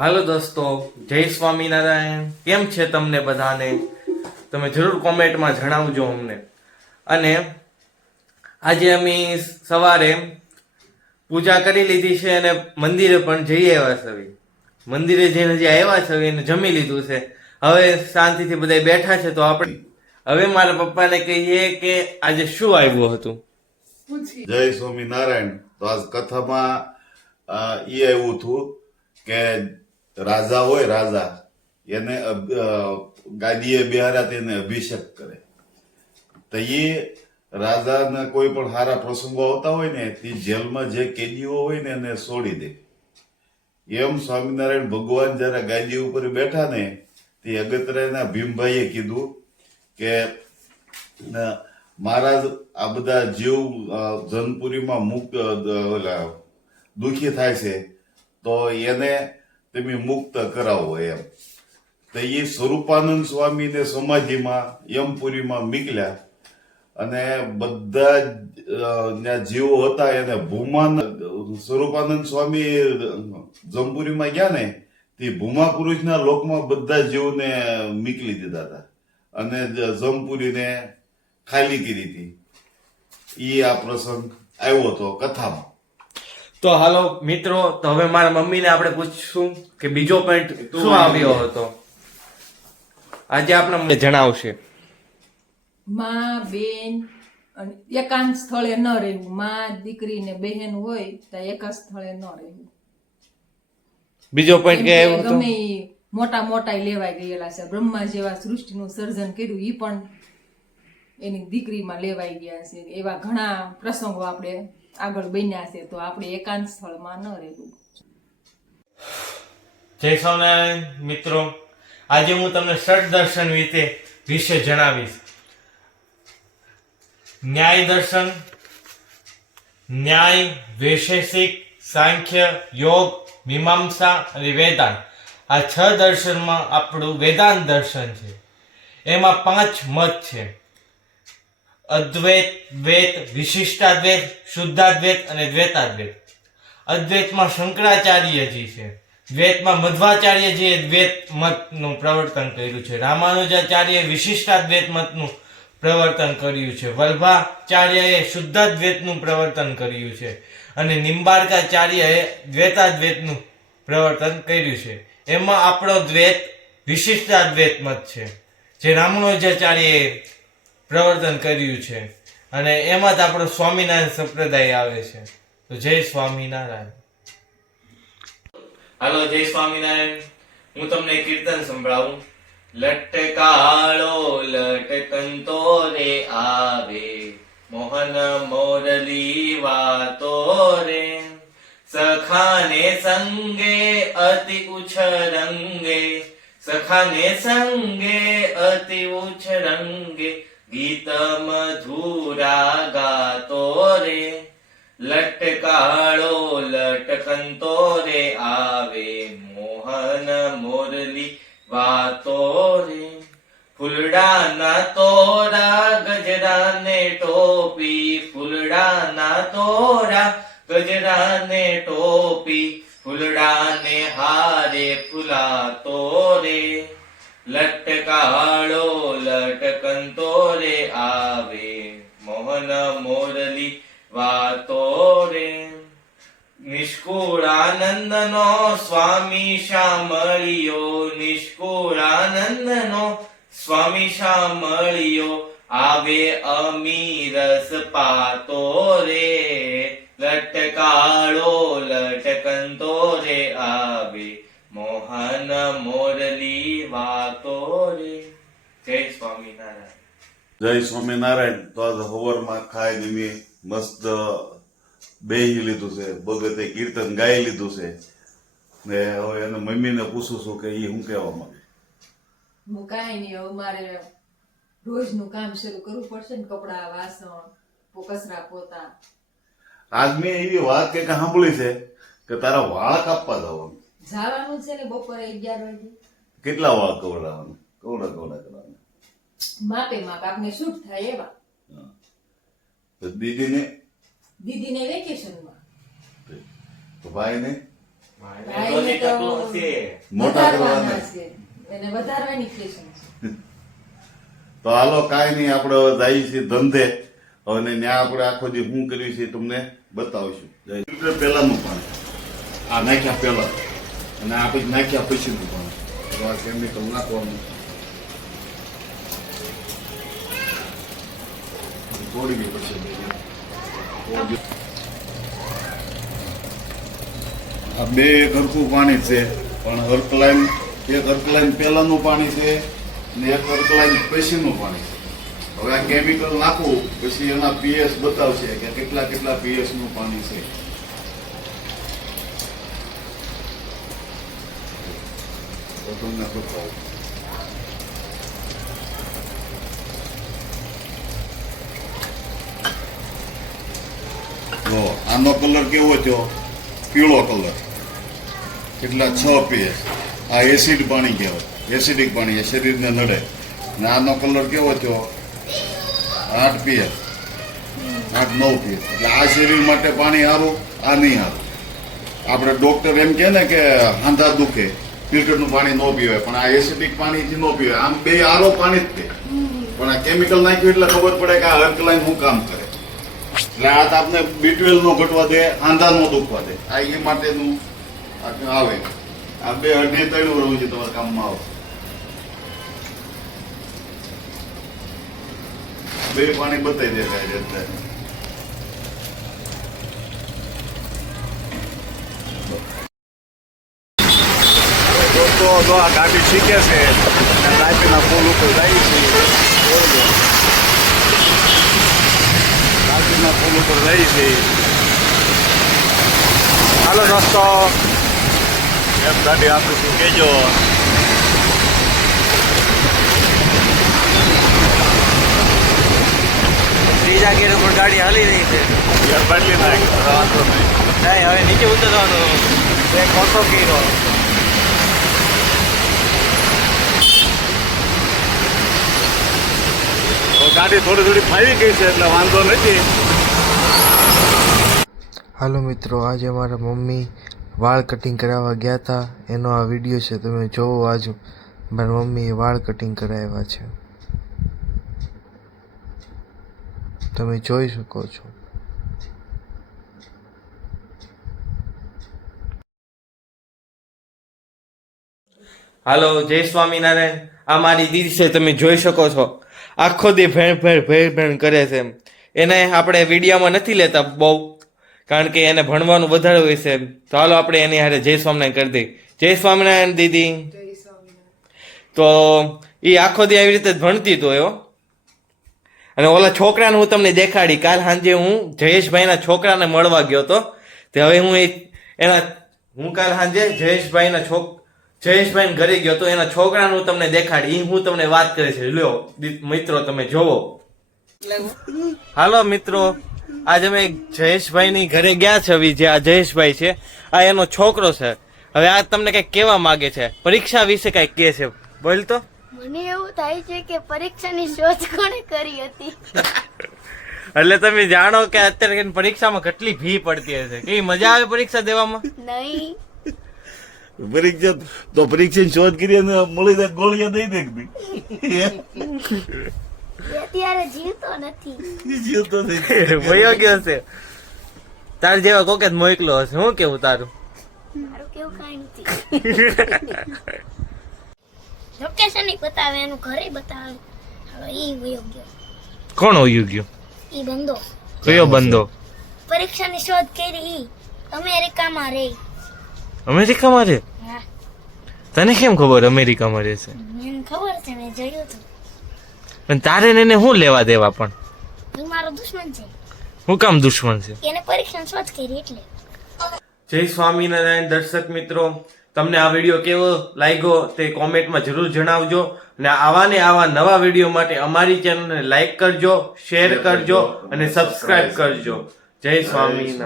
હાલો દોસ્તો જય સ્વામિનારાયણ. કેમ છે તમને બધાને? તમે જરૂર કોમેન્ટમાં જણાવજો અમને. અને આજે અમે સવારે પૂજા કરી લીધી છે અને મંદિરે પણ જઈ આવ્યા છે મંદિરે જઈને જે આવ્યા છે એને જમી લીધું છે. હવે શાંતિથી બધા બેઠા છે તો આપણે હવે મારા પપ્પાને કહીએ કે આજે શું આવ્યું હતું? જય સ્વામિનારાયણ. તો આજ કથામાં એ આવ્યું હતું કે રાજા હોય રાજા, એને ગાદીએ બિહારા તેને અભિષેક કરે. તો એ રાજાના કોઈ પણ સારા પ્રસંગો આવતા હોય ને તે જેલમાં જે કેદીઓ હોય ને, એને છોડી દે. એમ સ્વામિનારાયણ ભગવાન જયારે ગાદી ઉપર બેઠા ને, તે અગત્યના ભીમભાઈએ કીધું કે મહારાજ, આ બધા જીવ જનપુરીમાં ઓલા, દુખી થાય છે, તો એને તમે મુક્ત કરાવો એમ. તો એ સ્વરૂપાનંદ સ્વામીને સમાધિમાં, યમપુરીમાં નીકળ્યા અને બધા ત્યાં જીવો હતા, એને ભૂમાન, સ્વરૂપાનંદ સ્વામી જમપુરીમાં ગયા ને, તે ભૂમા પુરુષના લોકમાં બધા જીવોને નીકળી દીધા હતા. અને જમપુરીને ખાલી કરી હતી. એ આ પ્રસંગ આવ્યો હતો કથામાં. તો હાલો મિત્રો તો હવે મારા મમ્મીને આપણે પૂછશું કે બીજો પોઈન્ટ શું આવ્યો હતો? આજે આપણે જણાવશે. માં બેન અને એકાંત સ્થળે ન રહેવું. માં દીકરી ને બહેન હોય તો એકા સ્થળે ન રહેવું. બીજો પોઈન્ટ કે આવ્યો હતો? ગમે મોટા મોટા લેવાઈ ગયેલા છે. બ્રહ્મા જેવા સૃષ્ટિનું સર્જન કર્યું એ પણ એની દીકરીમાં લેવાઈ ગયા છે. એવા ઘણા પ્રસંગો આપણે આગળ બન્યા છે, તો આપણે એકાંત સ્થળમાં ન રહેવું. જય સ્વામિનારાયણ, મિત્રો. આજે હું તમને ષટ દર્શન વિશે વિશે જણાવીશ. ન્યાય દર્શન, ન્યાય, વૈશેષિક, સાંખ્ય, યોગ, મીમાંસા અને વેદાંત. આ છ દર્શનમાં આપણું વેદાંત દર્શન છે. એમાં પાંચ મત છે. અદ્વૈત, દ્વૈત, વિશિષ્ટાદ્વૈત, શુદ્ધાદ્વૈત અને દ્વૈતાદ્વૈત. અદ્વૈતમાં શંકરાચાર્યજી છે. દ્વૈતમાં મધ્વાચાર્યજીએ દ્વૈત મતનું પ્રવર્તન કર્યું છે. રામાનુજાચાર્યએ વિશિષ્ટાદ્વૈત મતનું પ્રવર્તન કર્યું છે. વલ્ભાચાર્યએ શુદ્ધાદ્વૈતનું પ્રવર્તન કર્યું છે. અને નિંબાર્કાચાર્યએ દ્વૈતાદ્વૈતનું પ્રવર્તન કર્યું છે. એમાં આપણો દ્વૈત વિશિષ્ટાદ્વૈત મત છે. જે રામાનુજાચાર્યએ પ્રવર્તન કર્યું છે. અને એમાં જ આપણો સ્વામિનારાયણ સંપ્રદાય આવે છે. તો જય સ્વામિનારાયણ. હાલો, જય સ્વામિનારાયણ. હું તમને કીર્તન સંભળાવું. લટકાળો લટકંતો રે આવે. મોહન મોરલી વાતો રે. સખાને સંગે અતિ ઉછરંગે. સખાને સંગે અતિ ઉછરંગે. ગીત મધુરા ગાતો રે લટકાળો લટકંતો રે આવે મોહન મોરલી વાતો રે ફૂલડાના તોરા, ગજરાને ટોપી, ફૂલડાના તોરા, ગજરાને ટોપી, ફૂલડાને હારે ફૂલાતો રે લટકાળો મોહન મોરલી વાતો રે. નિષ્કુળાનંદનો સ્વામી શામળિયો નિષ્કુળાનંદનો સ્વામી શામળિયો આવે અમીરસ પાતો રે. લટકાળો, લટકંતો રે, આવે મોહન મોરલી વાતો રે. જય સ્વામિનારાયણ. જય સ્વામિનારાયણ. તો આજ હવરમાં ખાઈને મેં મસ્ત બેહી લીધું છે ભગતે કીર્તન ગાઈ લીધું છે. ને હવે એને મમ્મીને પૂછું છું કે એ શું કહેવા માંગે? હું કાંઈ નહીં હવે મારે રોજનું કામ શરૂ કરવું પડશે ને કપડા વાસણ કસરા પોતા. આજ મેં એવી વાત કે સાંભળી છે કે તારા વાળ કાપવા જવાનું. જવાનું છે ને બપોરે અગિયાર વાગે. કેટલા વાળ કવડાવવાનું? કવડા કવડા કરવાના માપે માપ આપને શૂટ થાય એવા. તો દીદીને? દીદીને વેકેશનમાં. તો ભાઈને? ભાઈને તો મોટા કરવાના. છે. એને વધારવાની છે. તો હાલો કાંઈ નહીં આપણે હવે જઈએ છીએ ધંધે. અને ત્યાં આપણે આખો જે શું કર્યું છે તમને બતાવીશું. જય. પહેલાનું પાણી આ નાખ્યા પહેલા. અને આપણે નાખ્યા પછીનું પાણી તો આ કેમિકલ નાખવાનું. થોડી પડશે આ બે ઘરકું પાણી છે, પણ અર્કલાઈન એક અર્કલાઈન પહેલાનું પાણી છે ને એક અર્કલાઈન પછીનું પાણી છે. હવે આ કેમિકલ નાખવું પછી એના પીએસ બતાવશે કે કેટલા કેટલા પીએસનું પાણી છે. તમને બતાવું જો આનો કલર કેવો થયો? પીળો કલર. કેટલા છ પીએસ આ એસિડ પાણી કહેવાય. એસિડિક પાણી એ શરીરને નડે. અને આનો કલર કેવો થયો? આઠ પીએસ આઠ, નવ પીએ એટલે આ શરીર માટે પાણી સારું, આ નહીં સારું. આપણે ડોક્ટર એમ કહે ને કે હાંધા દુખે. ફિલ્ટરનું પાણી ન પીવાય. પણ આ એસિડિક પાણીથી ન પીવાય. આમ બે આરો પાણી જ તે પણ આ કેમિકલ નાખ્યું એટલે ખબર પડે કે આ અલ્કલાઇન શું કામ કરે. એટલે આ આપને બીટવેલ નો ઘટવા દે, આંધા નો દુખવા દે. આ એ માટેનું આવે. આ બે અઢી ત્રણ રહું છે તમારા કામમાં આવશે. બે પાણી બતાવી દે કાંઈ દોસ્તો આ ગાડી શીખે છે. રાઈપીના પુલ ઉપર જાય છે. રાઈપીના પુલ ઉપર જાય છે હાલો દોસ્તો. એમ ગાડી શું કહેજો ત્રીજા ગેર ઉપર ગાડી હાલી રહી છે. બદલી નાખ નહીં. હવે નીચે ઉતરવાનું. એક કર્યો. તો ગાડી થોડી થોડી ફાવી ગઈ છે એટલે વાંધો નથી. હાલો મિત્રો, આજે મારા મમ્મી વાળ કટિંગ કરાવવા ગયા હતા એનો આ વીડિયો છે, તમે જોવો આજ. મારા મમ્મીએ વાળ કટિંગ કરાવ્યા છે. તમે જોઈ શકો છો. હાલો, જય સ્વામિનારાયણ. આ મારી દીદી છે, તમે જોઈ શકો છો. આખો દી ભેણ ભેણ ભેણ ભેણ કરે છે એને આપણે વિડીયામાં નથી લેતા, બહુ કારણ કે એને ભણવાનું વધારે હોય છે. તો હાલો આપણે એની હારે જય સ્વામિનારાયણ કરી દઈએ. જય સ્વામિનારાયણ દીદી. તો એ આખો દી આવી રીતે ભણતી તો એવો અને ઓલા છોકરાને હું તમને દેખાડી. કાલ સાંજે હું જયેશભાઈના છોકરાને મળવા ગયો તો તે હવે હું એ એના હું કાલ સાંજે જયેશભાઈના છોક જયેશભાઈ ઘરે ગયો તો એના છોકરાને હું તમને દેખાડી. એ હું તમને વાત કરે છે. લ્યો મિત્રો તમે જોવો. હાલો મિત્રો. આજે અમે જયેશભાઈની ઘરે ગયા છે હવે જે આ જયેશભાઈ છે. આ એનો છોકરો છે. હવે આ તમને કંઈક કહેવા માંગે છે. પરીક્ષા વિશે કંઈક કહે છે. બોલ તો. મને એવું થાય છે કે પરીક્ષાની શોધ કોણે કરી હતી? એટલે તમે જાણો કે અત્યારે પરીક્ષામાં કેટલી ભી પડતી હશે. કેવી મજા આવે પરીક્ષા દેવામાં? નહીં. પરીક્ષા તો પરીક્ષાની શોધ કરી અને મળી જાય ગોળીયા દઈ દે અત્યારે જીવતો નથી. જીવતો નથી. ભયો ગયો છે. તાર જેવા કોકે જ મોકલો હશે. હું કેવું તારું? મારું કેવું કઈ નથી. લોકેશન નહીં બતાવે એનું ઘરે બતાવે. હવે ઈ વયો ગયો. કોણ હોયું ગયું? ઈ બંદો. કયો બંદો? પરીક્ષાની શોધ કરી ઈ. અમેરિકામાં રે. અમેરિકામાં રહે હા. તને કેમ ખબર અમેરિકામાં રહેશે? મને ખબર છે મેં જોયું હતું. પણ તારે ને એને શું લેવા દેવા પણ? ઈ મારો દુશ્મન છે. હું કામ દુશ્મન છે? એને પરીક્ષણ શોધ કરી એટલે. જય સ્વામિનારાયણ દર્શક મિત્રો. તમને આ વીડિયો કેવો લાગ્યો તે કોમેન્ટમાં જરૂર જણાવજો અને આવા ને આવા નવા વીડિયો માટે અમારી ચેનલને લાઈક કરજો શેર કરજો અને સબસ્ક્રાઇબ કરજો. જય સ્વામિનારાયણ.